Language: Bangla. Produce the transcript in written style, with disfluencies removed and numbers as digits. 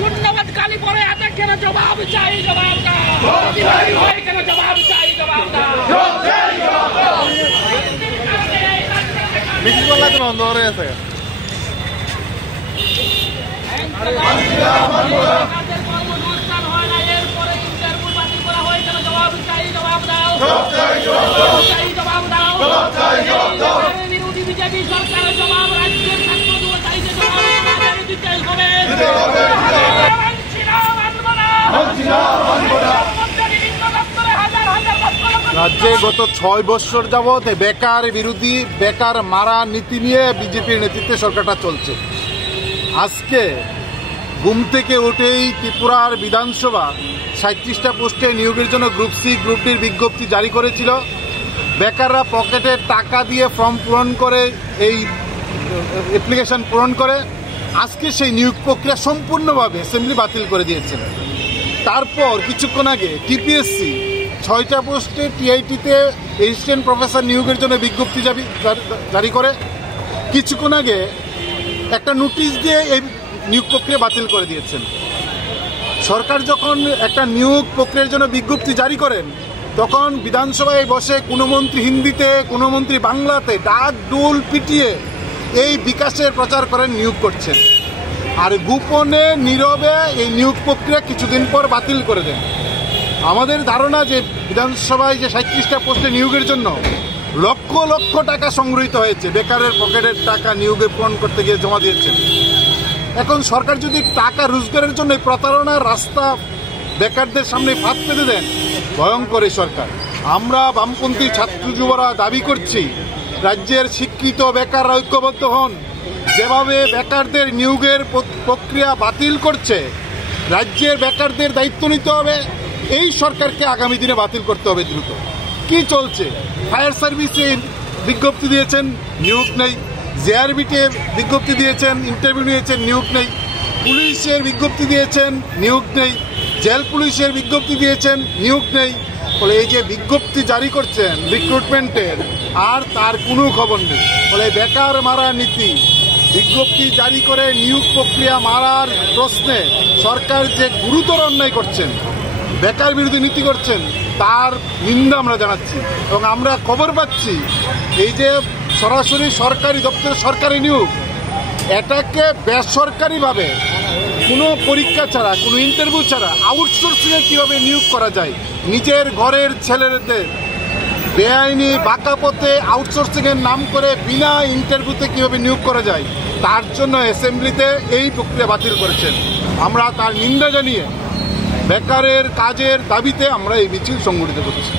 শূন্যবাদ খালি পরে আছে কেন জবাব চাই জবাব কেন জবাব চাই জবাব বন্ধ করে আছে কর্মসংস্থান হয় না এরপরে ইন্টারভিউ বাতিল করা হয় কেন জবাব চাই জবাব দাও জবাব দাও বিরোধী বিজেপি সরকারের জবাব রাজ্যের ছাত্র যুব চাইছে জবাব দিতে হবে রাজ্যে গত 6 বছর যাবৎ বেকার বিরোধী বেকার মারা নীতি নিয়ে বিজেপির নেতৃত্বে সরকারটা চলছে। আজকে ঘুম থেকে উঠেই ত্রিপুরার বিধানসভা 37টা পোস্টে নিয়োগের জন্য গ্রুপ সি গ্রুপ ডির বিজ্ঞপ্তি জারি করেছিল। বেকাররা পকেটে টাকা দিয়ে ফর্ম পূরণ করে এই অ্যাপ্লিকেশন পূরণ করে আজকে সেই নিয়োগ প্রক্রিয়া সম্পূর্ণভাবে অ্যাসেম্বলি বাতিল করে দিয়েছিল। তারপর কিছুক্ষণ আগে টিপিএসসি 6টা পোস্টে টিআইটিতে অ্যাসিস্ট্যান্ট প্রফেসর নিয়োগের জন্য বিজ্ঞপ্তি জারি করে কিছুক্ষণ আগে একটা নোটিশ দিয়ে এই নিয়োগ প্রক্রিয়া বাতিল করে দিয়েছেন। সরকার যখন একটা নিয়োগ প্রক্রিয়ার জন্য বিজ্ঞপ্তি জারি করেন তখন বিধানসভায় বসে কোনো মন্ত্রী হিন্দিতে কোনো মন্ত্রী বাংলাতে ডাক ডোল পিটিয়ে এই বিকাশের প্রচার করেন নিয়োগ করছেন, আর গোপনে নীরবে এই নিয়োগ প্রক্রিয়া কিছুদিন পর বাতিল করে দেন। আমাদের ধারণা যে বিধানসভায় যে 37টা পোস্টে নিয়োগের জন্য লক্ষ লক্ষ টাকা সংগৃহীত হয়েছে, বেকারের পকেটের টাকা নিয়োগে পূরণ করতে গিয়ে জমা দিয়েছেন। এখন সরকার যদি টাকা রোজগারের জন্য প্রতারণার রাস্তা বেকারদের সামনে ফাঁদ পেতে দেন, ভয়ঙ্কর এই সরকার। আমরা বামপন্থী ছাত্র যুবরা দাবি করছি রাজ্যের শিক্ষিত বেকাররা ঐক্যবদ্ধ হন। যেভাবে বেকারদের নিয়োগের প্রক্রিয়া বাতিল করছে, রাজ্যের বেকারদের দায়িত্ব নিতে হবে। এই সরকারকে আগামী দিনে বাতিল করতে হবে দ্রুত। কি চলছে? ফায়ার সার্ভিসে বিজ্ঞপ্তি দিয়েছেন, নিয়োগ নেই। জেআরবিতে বিজ্ঞপ্তি দিয়েছেন, ইন্টারভিউ নিয়েছেন, নিয়োগ নেই। পুলিশের বিজ্ঞপ্তি দিয়েছেন, নিয়োগ নেই। জেল পুলিশের বিজ্ঞপ্তি দিয়েছেন, নিয়োগ নেই। ফলে এই যে বিজ্ঞপ্তি জারি করছেন রিক্রুটমেন্টের, আর তার কোনো খবর নেই। ফলে বেকার মারা নীতি, বিজ্ঞপ্তি জারি করে নিয়োগ প্রক্রিয়া মারার প্রশ্নে সরকার যে গুরুতর অন্যায় করছেন, বেকার বিরোধী নীতি করছেন, তার নিন্দা আমরা জানাচ্ছি। এবং আমরা খবর পাচ্ছি এই যে সরাসরি সরকারি দপ্তরে সরকারি নিয়োগ, এটাকে বেসরকারিভাবে কোনো পরীক্ষা ছাড়া, কোনো ইন্টারভিউ ছাড়া আউটসোর্সিংয়ে কীভাবে নিয়োগ করা যায়, নিজের ঘরের ছেলেদের বেআইনি বাঁকা পথে আউটসোর্সিংয়ের নাম করে বিনা ইন্টারভিউতে কীভাবে নিয়োগ করা যায়, তার জন্য অ্যাসেম্বলিতে এই প্রক্রিয়া বাতিল করেছেন। আমরা তার নিন্দা জানিয়ে বেকারের কাজের দাবিতে আমরা এই মিছিল সংগঠিত করছি।